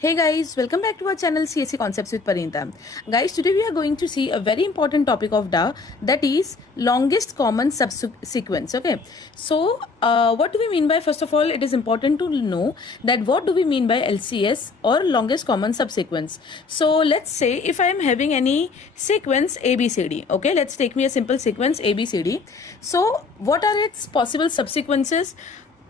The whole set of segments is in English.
Hey guys, welcome back to our channel CSC Concepts with Parinta. Guys, today we are going to see a very important topic of DA, that is longest common subsequence. Okay, so what do we mean by, first of all, it is important to know that what do we mean by LCS or longest common subsequence. So let's say if I am having any sequence ABCD, okay, let's take me a simple sequence ABCD. So what are its possible subsequences?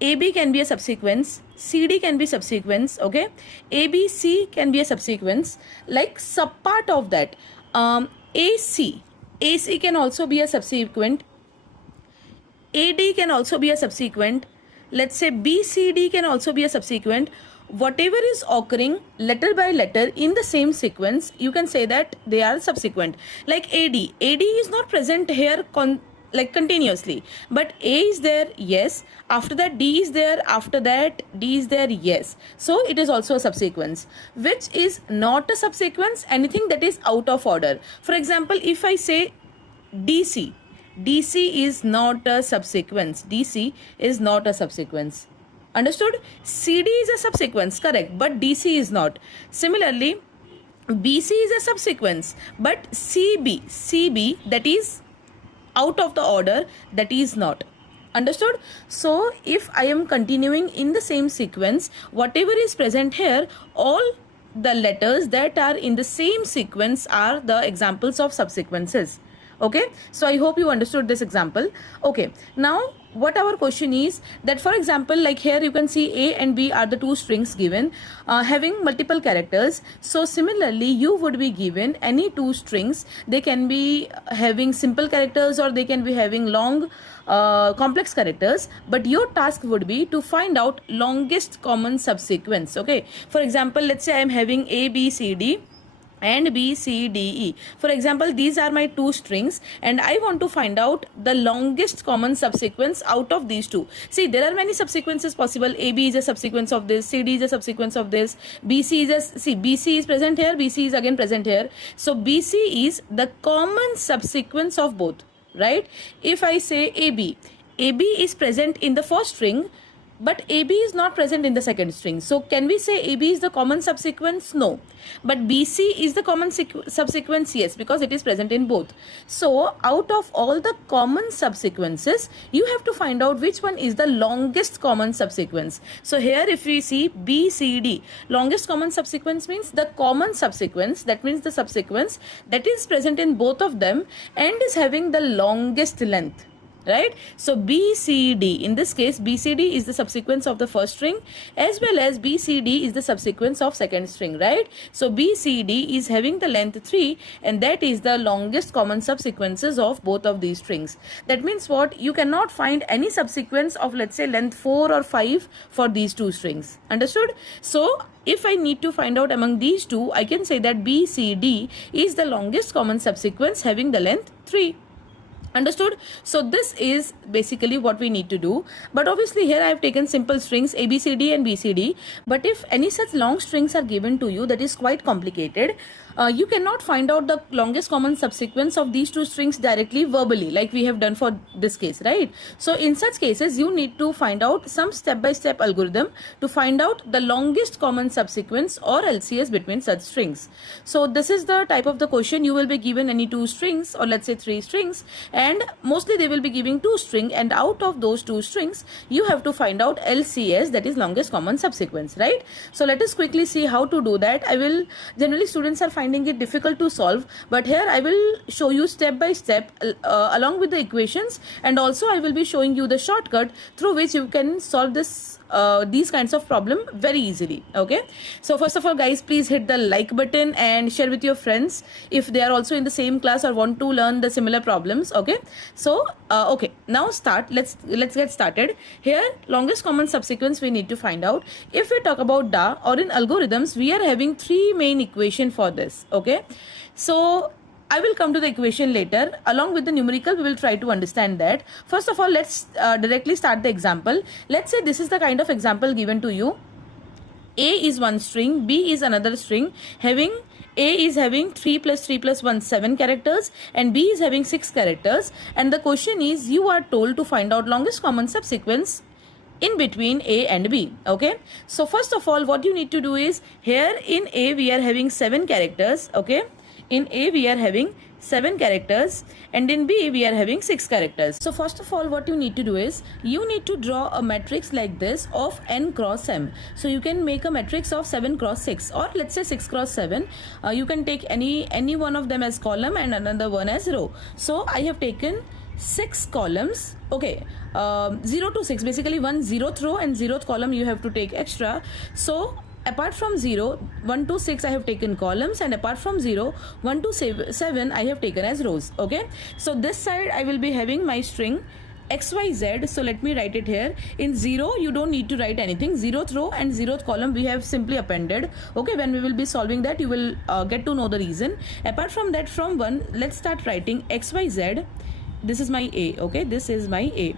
AB can be a subsequence, CD can be subsequence, okay, ABC can be a subsequence, like subpart of that, AC can also be a subsequent, AD can also be a subsequent, let's say BCD can also be a subsequent. Whatever is occurring letter by letter in the same sequence, you can say that they are subsequent. Like AD is not present here like continuously, but A is there, yes, after that D is there, after that D is there, yes, so it is also a subsequence. Which is not a subsequence? Anything that is out of order. For example, if I say DC is not a subsequence. DC is not a subsequence. Understood? CD is a subsequence, correct, but DC is not. Similarly, BC is a subsequence, but CB that is out of the order, that is not. Understood? So if I am continuing in the same sequence, whatever is present here, all the letters that are in the same sequence are the examples of subsequences. Okay, so I hope you understood this example. Okay, now what our question is that, for example, like here you can see A and B are the two strings given having multiple characters. So similarly, you would be given any two strings. They can be having simple characters or they can be having long complex characters, but your task would be to find out longest common subsequence. Okay, for example, let's say I am having A, B, C, D and B, C, D, E. For example, these are my two strings and I want to find out the longest common subsequence out of these two. See, there are many subsequences possible. AB is a subsequence of this, CD is a subsequence of this, BC is present here, BC is again present here. So BC is the common subsequence of both, right? If I say AB is present in the first string, but AB is not present in the second string. So can we say AB is the common subsequence? No. But BC is the common subsequence? Yes, because it is present in both. So out of all the common subsequences, you have to find out which one is the longest common subsequence. So here if we see BCD, longest common subsequence means the common subsequence, that means the subsequence that is present in both of them and is having the longest length. Right? So BCD, in this case BCD is the subsequence of the first string as well as BCD is the subsequence of second string, right? So BCD is having the length 3 and that is the longest common subsequences of both of these strings. That means what? You cannot find any subsequence of, let's say, length 4 or 5 for these two strings. Understood? So if I need to find out among these two, I can say that BCD is the longest common subsequence having the length 3. Understood? So this is basically what we need to do. But obviously here I have taken simple strings ABCD and BCD. But if any such long strings are given to you, that is quite complicated. You cannot find out the longest common subsequence of these two strings directly verbally, like we have done for this case, right? So in such cases, you need to find out some step-by-step algorithm to find out the longest common subsequence or LCS between such strings. So this is the type of the question. You will be given any two strings or let's say three strings, and mostly they will be giving two strings, and out of those two strings, you have to find out LCS, that is longest common subsequence, right? So let us quickly see how to do that. Generally students are finding it difficult to solve, but here I will show you step by step along with the equations, and also I will be showing you the shortcut through which you can solve these kinds of problem very easily. Okay, so first of all guys, please hit the like button and share with your friends if they are also in the same class or want to learn the similar problems. Okay, so okay, now let's get started. Here longest common subsequence we need to find out. If we talk about DA or in algorithms, we are having three main equation for this. Okay, so I will come to the equation later. Along with the numerical, we will try to understand that. First of all, let's directly start the example. Let's say this is the kind of example given to you. A is one string, B is another string, A is having 3 plus 3 plus 1, 7 characters, and B is having 6 characters. And the question is, you are told to find out longest common subsequence in between A and B. Okay, so first of all what you need to do is, here in A we are having 7 characters. Okay, in A we are having 7 characters and in B we are having 6 characters. So first of all what you need to do is, you need to draw a matrix like this of n cross m. So you can make a matrix of 7 cross 6, or let's say 6 cross 7. You can take any one of them as column and another one as row. So I have taken 6 columns. Okay, 0 to 6, basically 1 zeroth row and 0th column you have to take extra. So apart from 0, 1 to 6 I have taken columns, and apart from 0, 1 to 7 I have taken as rows. Okay, so this side I will be having my string xyz. So let me write it here. In 0 you don't need to write anything. 0th row and 0th column we have simply appended. Okay, when we will be solving that you will get to know the reason. Apart from that, from 1 let's start writing xyz. This is my A. Okay, this is my A.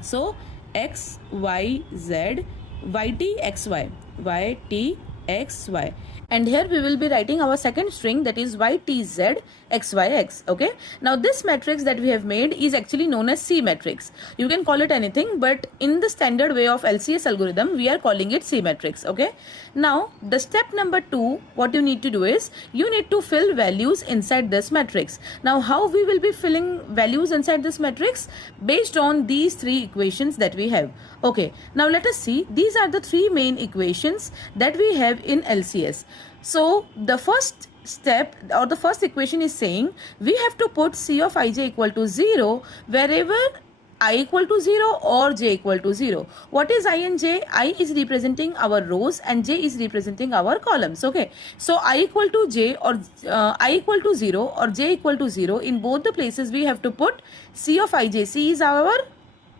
So x y z yt xy yt xy, and here we will be writing our second string, that is ytz xyx. Okay, now this matrix that we have made is actually known as C matrix. You can call it anything, but in the standard way of LCS algorithm we are calling it C matrix. Okay, now the step number 2, what you need to do is, you need to fill values inside this matrix. Now how we will be filling values inside this matrix? Based on these 3 equations that we have. Okay, now let us see. These are the 3 main equations that we have in LCS. So the first step, or the first equation, is saying we have to put C of ij equal to 0 wherever I equal to 0 or j equal to 0. What is I and j? I is representing our rows and j is representing our columns. Okay, so I equal to j, or I equal to 0 or j equal to 0, in both the places we have to put C of ij. C is our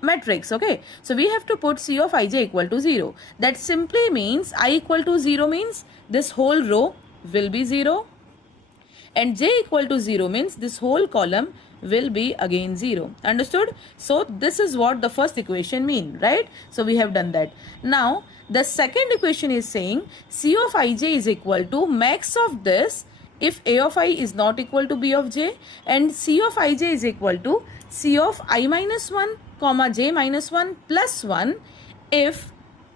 matrix. Okay, so we have to put C of ij equal to 0. That simply means I equal to 0 means this whole row will be 0, and j equal to 0 means this whole column will be again 0. Understood? So this is what the first equation mean, right? So we have done that. Now the second equation is saying C of ij is equal to max of this if a of I is not equal to b of j, and C of ij is equal to C of I minus 1 comma j minus 1 plus 1 if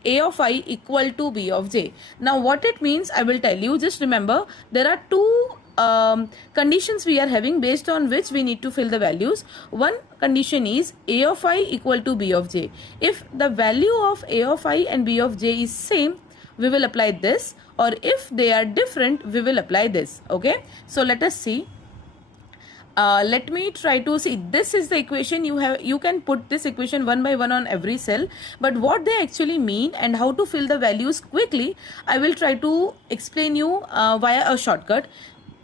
a of I equal to b of j. Now what it means I will tell you. Just remember, there are 2 conditions we are having based on which we need to fill the values. One condition is a of I equal to b of j. If the value of a of I and b of j is same, we will apply this, or if they are different we will apply this. Okay, so let us see. Let me try to see. This is the equation you have. You can put this equation one by one on every cell, but what they actually mean and how to fill the values quickly, I will try to explain you via a shortcut.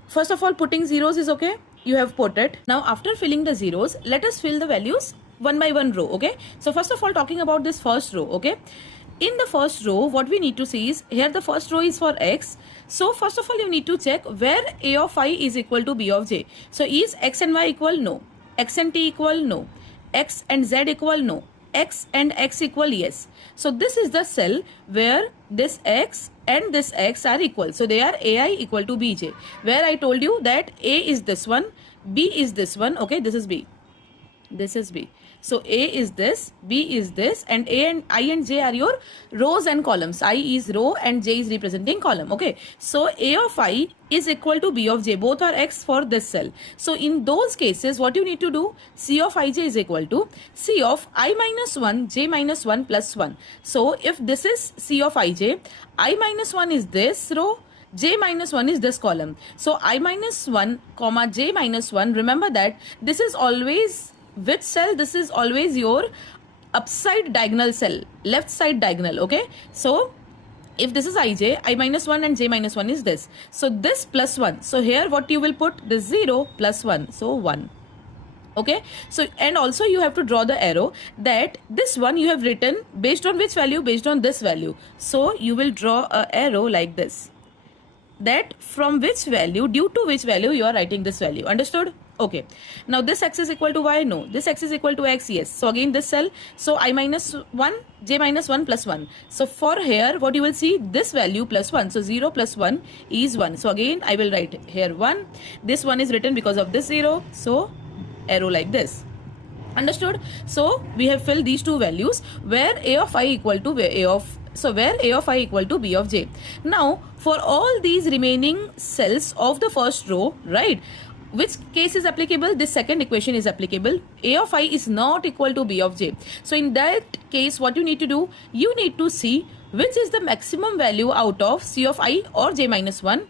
First of all, putting zeros is okay. You have put it. Now after filling the zeros, let us fill the values one by one row. Okay, so first of all, talking about this first row. Okay, in the first row what we need to see is, here the first row is for x. So first of all you need to check where a of I is equal to b of j. So is x and y equal? No. X and t equal? No. X and z equal? No. X and x equal? Yes. So this is the cell where this x and this x are equal. So they are ai equal to bj, where I told you that a is this one, b is this one. Okay, this is b, this is b. So a is this, b is this, and a and I and j are your rows and columns. I is row and j is representing column. Okay, so a of I is equal to b of j. Both are x for this cell. So in those cases what you need to do, C of ij is equal to C of I minus 1 j minus 1 plus 1. So if this is C of ij, I minus 1 is this row, j minus 1 is this column. So I minus 1 comma j minus 1, remember that this is always which cell? This is always your upside diagonal cell, left side diagonal. Okay, so if this is ij, I minus 1 and j minus 1 is this. So this plus 1. So here what you will put? This 0 plus 1. So 1. Okay, so and also you have to draw the arrow that this one you have written based on which value? Based on this value. So you will draw a arrow like this, that from which value, due to which value you are writing this value. Understood? Okay, now this x is equal to y? No. This x is equal to x? Yes. So again this cell, so I minus 1 j minus 1 plus 1. So for here what you will see, this value plus 1. So 0 plus 1 is 1. So again I will write here 1. This one is written because of this 0. So arrow like this. Understood? So we have filled these two values where a of I equal to where a of I equal to b of j. Now for all these remaining cells of the first row, right, which case is applicable? This second equation is applicable. A of I is not equal to b of j. So in that case, what you need to do, you need to see which is the maximum value out of c of I or j minus 1,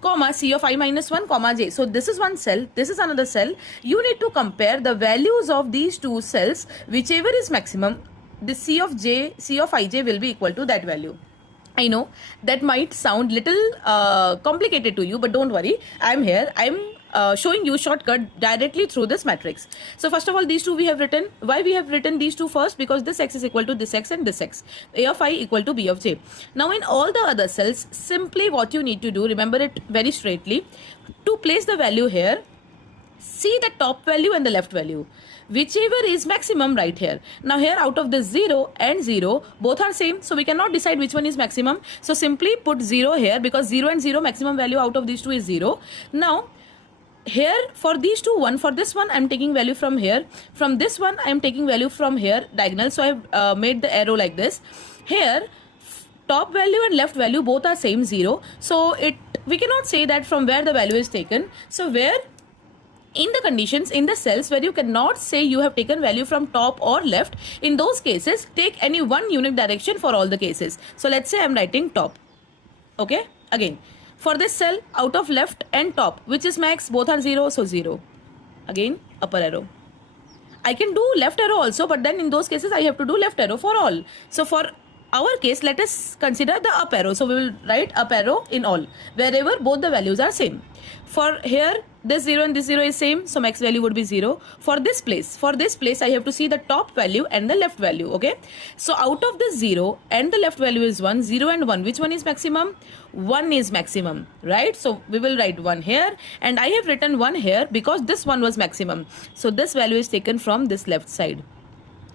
comma c of I minus 1, comma j. So this is one cell, this is another cell. You need to compare the values of these two cells. Whichever is maximum, the c of ij will be equal to that value. I know that might sound little complicated to you, but don't worry. I'm here. I'm showing you shortcut directly through this matrix. So first of all, these two we have written. Why we have written these two first? Because this x is equal to this x and this x. A of I equal to b of j. Now in all the other cells, simply what you need to do, remember it very straightly, to place the value here, see the top value and the left value. Whichever is maximum right here. Now here out of the 0 and 0, both are same. So we cannot decide which one is maximum. So simply put 0 here because 0 and 0 maximum value out of these two is 0. Now here for these two, one for this one I'm taking value from here. From this one I'm taking value from here diagonal. So I've made the arrow like this. Here top value and left value both are same 0. So we cannot say that from where the value is taken. So where in the conditions in the cells where you cannot say you have taken value from top or left, in those cases take any one unique direction for all the cases. So let's say I'm writing top. Okay, again for this cell out of left and top, which is max, both are 0, so 0. Again upper arrow. I can do left arrow also, but then in those cases I have to do left arrow for all. So for our case, let us consider the up arrow. So we will write up arrow in all, wherever both the values are same. For here, this 0 and this 0 is same, so max value would be 0. For this place I have to see the top value and the left value, okay? So out of the 0 and the left value is 1, 0 and 1, which one is maximum? 1 is maximum, right? So we will write 1 here, and I have written 1 here because this one was maximum. So this value is taken from this left side.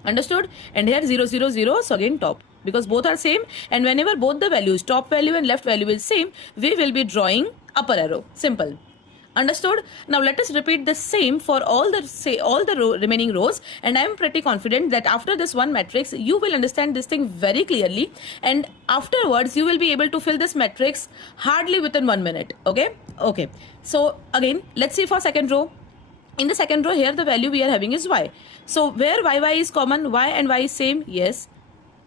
Understood? And here 0, 0, 0, so again top. Because both are same, and whenever both the values, top value and left value is same, we will be drawing upper arrow. Simple. Understood? Now let us repeat the same for all the remaining rows, and I am pretty confident that after this one matrix you will understand this thing very clearly, and afterwards you will be able to fill this matrix hardly within 1 minute. Okay? Okay. So again, let's see for second row. In the second row here the value we are having is y. So where y is common, y and y is same? Yes.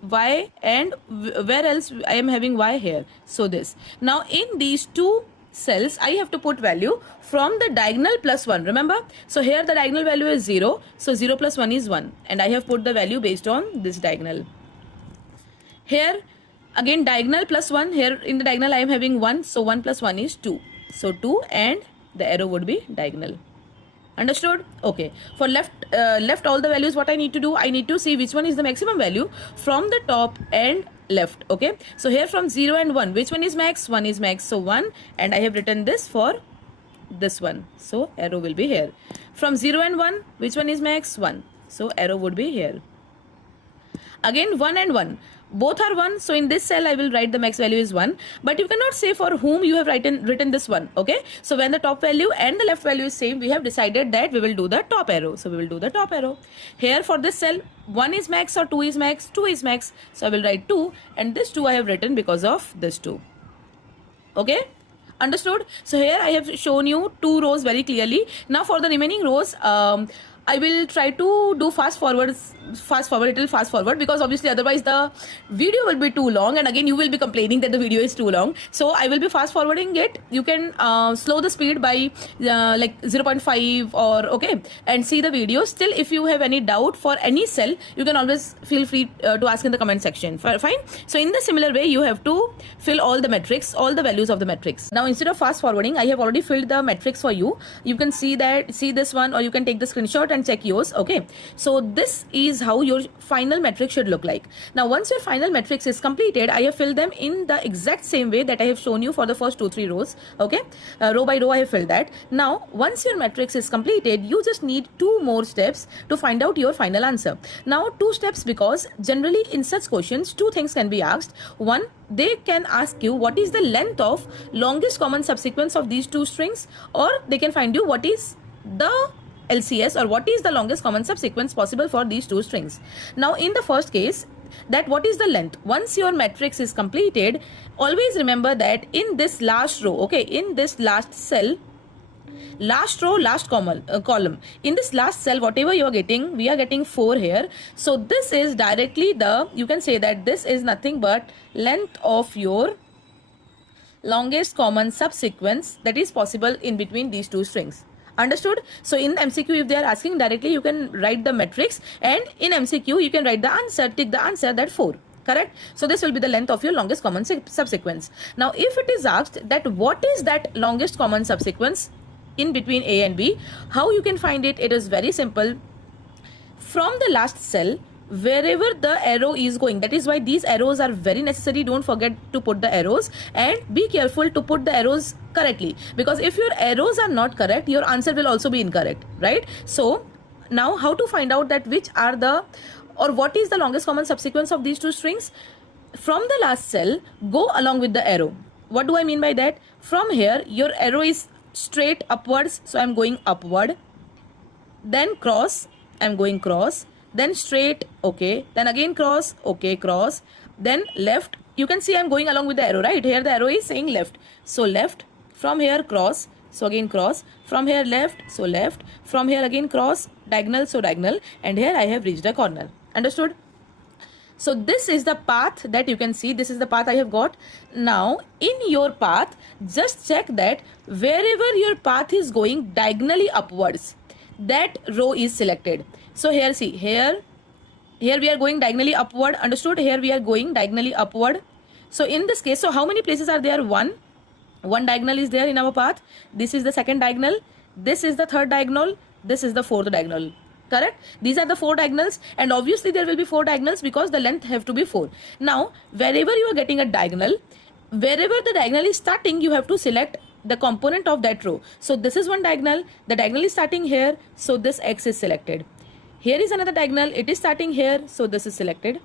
Y, and where else I am having y here? So this. Now in these two cells I have to put value from the diagonal plus 1. Remember? So here the diagonal value is 0. So 0 plus 1 is 1. And I have put the value based on this diagonal. Here again diagonal plus 1. Here in the diagonal I am having 1. So 1 plus 1 is 2. So 2, and the arrow would be diagonal. Understood? Okay. For left all the values, what I need to do, I need to see which one is the maximum value from the top and left. Okay. So here from 0 and 1, which one is max? 1 is max. So 1, and I have written this for this one. So arrow will be here. From 0 and 1, which one is max? 1. So arrow would be here. Again 1 and 1. Both are 1, so in this cell I will write the max value is 1, but you cannot say for whom you have written this one. Okay, so when the top value and the left value is same, we have decided that we will do the top arrow. So we will do the top arrow. Here for this cell, 1 is max or 2 is max? 2 is max, so I will write 2, and this 2 I have written because of this 2. Okay, understood? So here I have shown you 2 rows very clearly. Now for the remaining rows, I will try to do fast forward, because obviously otherwise the video will be too long, and again you will be complaining that the video is too long. So I will be fast forwarding it. You can slow the speed by like 0.5 or okay, and see the video. Still, if you have any doubt for any cell, you can always feel free to ask in the comment section. Fine. So in the similar way, you have to fill all the matrix, all the values of the matrix. Now instead of fast forwarding, I have already filled the matrix for you. You can see this one, or you can take the screenshot and check yours. Okay, so this is how your final matrix should look like. Now once your final matrix is completed, I have filled them in the exact same way that I have shown you for the first 2-3 rows. Okay, row by row I have filled that. Now once your matrix is completed, you just need 2 more steps to find out your final answer. Now 2 steps, because generally in such questions 2 things can be asked. One, they can ask you what is the length of longest common subsequence of these 2 strings, or they can find you what is the LCS, or what is the longest common subsequence possible for these two strings. Now in the first case, that what is the length? Once your matrix is completed, always remember that in this last row, okay, in this last cell, last row, last column, in this last cell, whatever you are getting, we are getting 4 here. So this is directly the, you can say that this is nothing but length of your longest common subsequence that is possible in between these two strings. Understood? So in MCQ, if they are asking directly, you can write the matrix, and in MCQ you can write the answer, tick the answer, that 4. Correct? So this will be the length of your longest common subsequence. Now if it is asked that what is that longest common subsequence in between A and B, how you can find it? It is very simple. From the last cell, wherever the arrow is going, that is why these arrows are very necessary. Don't forget to put the arrows, and be careful to put the arrows correctly, because if your arrows are not correct, your answer will also be incorrect, right? So now how to find out that which are the, or what is the longest common subsequence of these two strings? From the last cell, go along with the arrow. What do I mean by that? From here, your arrow is straight upwards, so I'm going upward, then cross, I'm going cross, then straight, okay, then again cross, okay, cross, then left. You can see I'm going along with the arrow, right? Here the arrow is saying left, so left. From here cross, so again cross. From here left, so left. From here again cross, diagonal, so diagonal, and here I have reached a corner. Understood? So this is the path that you can see. This is the path I have got. Now in your path, just check that wherever your path is going diagonally upwards, that row is selected. So here, see, here we are going diagonally upward. Understood? Here we are going diagonally upward. So in this case, so how many places are there? One diagonal is there in our path. This is the second diagonal. This is the third diagonal. This is the fourth diagonal. Correct? These are the 4 diagonals, and obviously there will be 4 diagonals because the length have to be 4. Now wherever you are getting a diagonal, wherever the diagonal is starting, you have to select the component of that row. So this is one diagonal, the diagonal is starting here, so this X is selected. Here is another diagonal, it is starting here, so this is selected.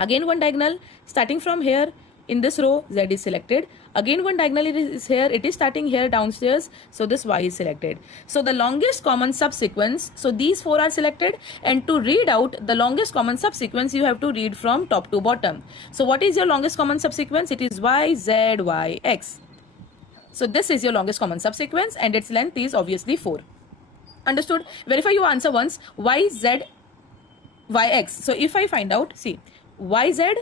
Again one diagonal starting from here, in this row Z is selected. Again one diagonal is here, it is starting here downstairs, so this Y is selected. So the longest common subsequence, so these 4 are selected, and to read out the longest common subsequence, you have to read from top to bottom. So what is your longest common subsequence? It is Y, Z, Y, X. So this is your longest common subsequence, and its length is obviously 4. Understood? Verify your answer once. Y, Z, Y, X. So if I find out, see, Y, Z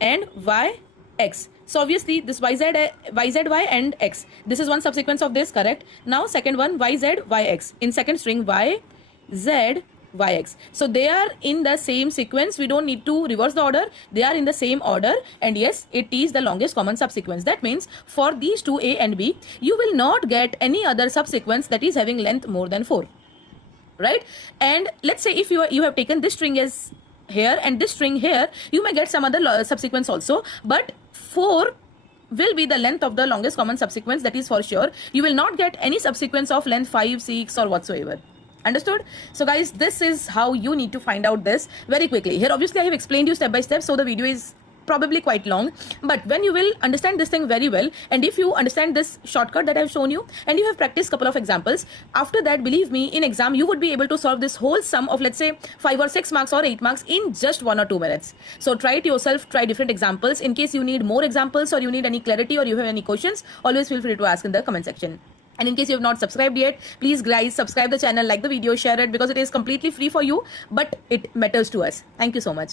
and Y, X. So obviously this Y, Z, Y and X. This is one subsequence of this, correct? Now second one, Y, Z, Y, X. In second string, Y, Z, Y, X. So they are in the same sequence. We don't need to reverse the order. They are in the same order. And yes, it is the longest common subsequence. That means for these two, A and B, you will not get any other subsequence that is having length more than 4. Right? And let's say if you have taken this string as here and this string here, you may get some other subsequence also, but 4 will be the length of the longest common subsequence, that is for sure. You will not get any subsequence of length 5, 6 or whatsoever. Understood? So guys, this is how you need to find out this very quickly. Here obviously I have explained you step by step, so the video is probably quite long, but when you will understand this thing very well, and if you understand this shortcut that I have shown you, and you have practiced couple of examples, after that, believe me, in exam you would be able to solve this whole sum of, let's say, 5 or 6 marks or 8 marks in just 1 or 2 minutes. So try it yourself, try different examples. In case you need more examples or you need any clarity or you have any questions, always feel free to ask in the comment section. And in case you have not subscribed yet, please guys subscribe the channel, like the video, share it, because it is completely free for you, but it matters to us. Thank you so much.